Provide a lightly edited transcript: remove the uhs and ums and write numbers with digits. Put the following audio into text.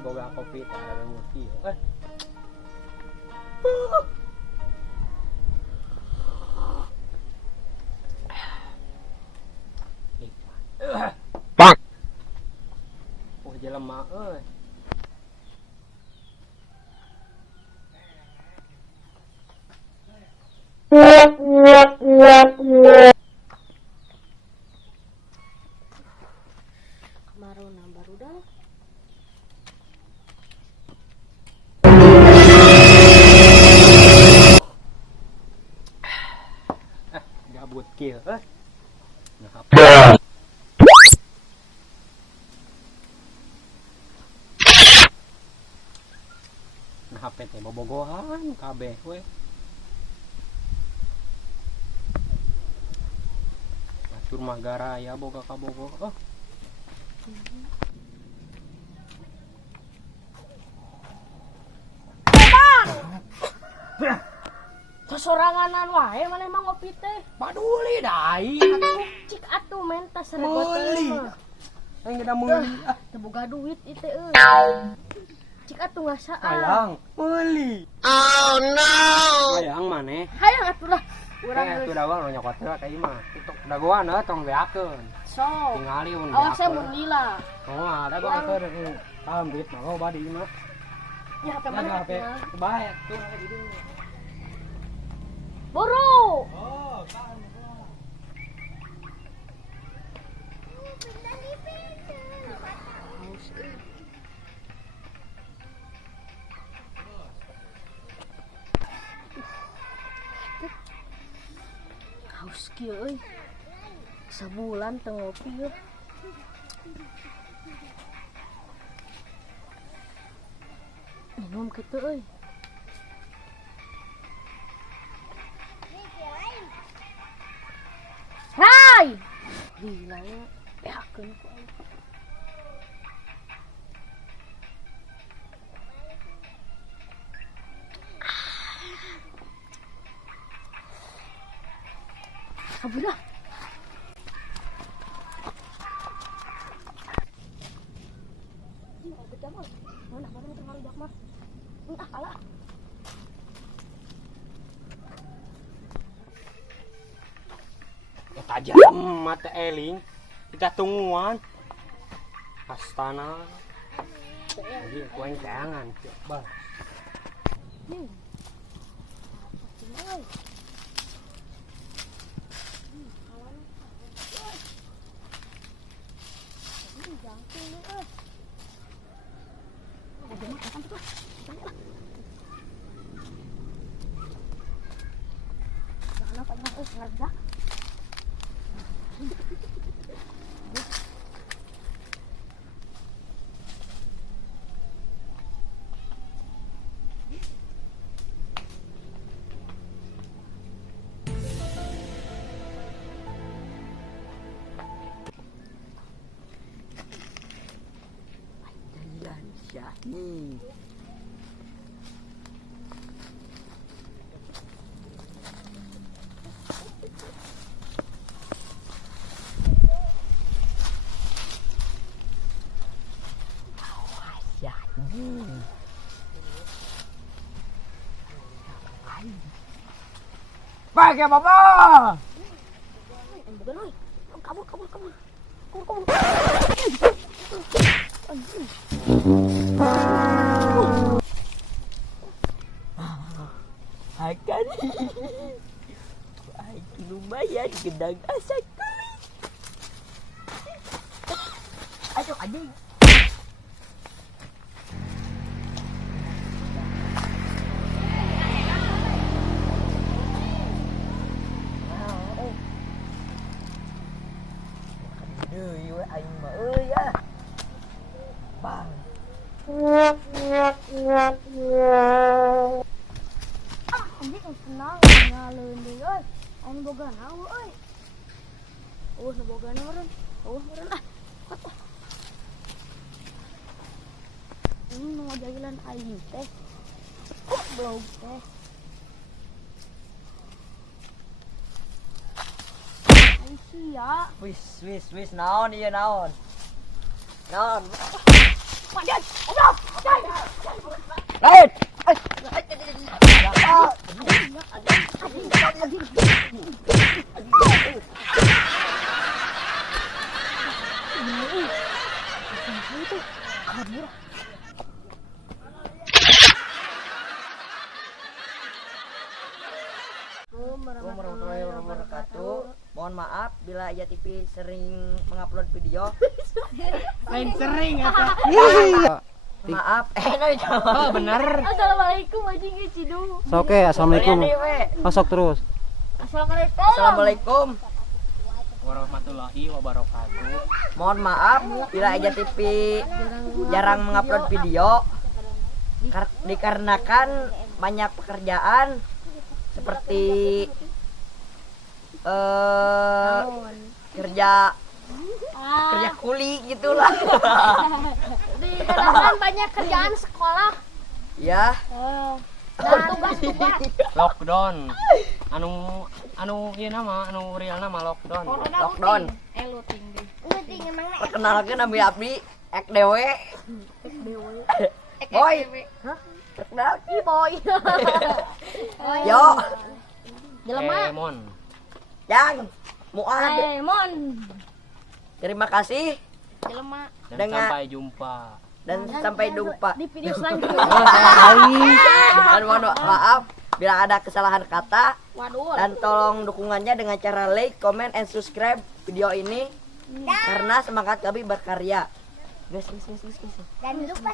boga kopi ada ngopi. Bang. Oh jelema euy. Kemarin baru dah. Gabut kieu Nah HP teh bobogohan kabeh we. Batur mah garaya boga kabogo. Sosoranganan wae mana emang ngopi teh. Paduli dai. Cik atuh menta saregot mah. Aing geus meuli. Teu boga duit ieu teh euy. Cik atuh ngasaan. Hayang meuli. Oh no. Hayang maneh. Hayang atuh lah. Urang Atuh dagang nu nyokot teh ka ieu mah. Tutuk dagoan tong beakeun. sok. Tingali mun Awas saya mun lila. Oh, dagang keur paham duit mah lo badi mah. Ya HP mana HP. Bae tuh di dieu. Buru. Oh, kan. Haus kieu euy. Sabulan teu ngopi yeuh. Minum kitu euy. Hai. Gila ya. Beakeun ku aing. Alhamdulillah. Mana terlalu dak mah. Entah kalah. Tajam mata eling. Kita tungguan. Astana. Jadi kuing jangan. Bal. Pakai apa? Bukan oi. Kabur. Akan lumayan gendang asaku. Aduh anjing. Aduh, aing mah euy ya. Bang. Anjing tenang ngaleun deui euy. Aing boga naon euy. Boga meureun. Meureun ah. Ini nu ngajailan aing teh. Kok blog teh. Aing sia. Wis naon ieu naon? Naon? Panjat. Obrol. Lain. Assalamualaikum warahmatullahi wabarakatuh. Mohon maaf bila Aja TV sering mengupload video. Lain sering apa? Maaf. No jawab. Oh, bener. Assalamualaikum anjing Cidu. Oke, assalamualaikum. Dewe. Masuk terus. Assalamualaikum. Assalamualaikum. Warahmatullahi wabarakatuh. Mohon maaf bila Aja TV jarang mengupload video dikarenakan banyak pekerjaan seperti kerja kuli gitulah. Dikarenakan banyak kerjaan sekolah Ya. dan tugas-tugas. Lockdown. Anu ieu nama, anu real nama lockdown. Lockdown. Luting deh. Luting emang Perkenalkan Nabi Abdi ek dewe. Boy. Perkenal. boy. Yo. Jelema. Mon. Yang Muad. Mon. Terima kasih Jelema. Dan Dengan- sampai jumpa. dan sampai jumpa. Di video selanjutnya. Dan mohon maaf bila ada kesalahan kata. Waduh. Dan tolong dukungannya dengan cara like, comment, and subscribe video ini karena semangat kami berkarya. Guys. Dan lupa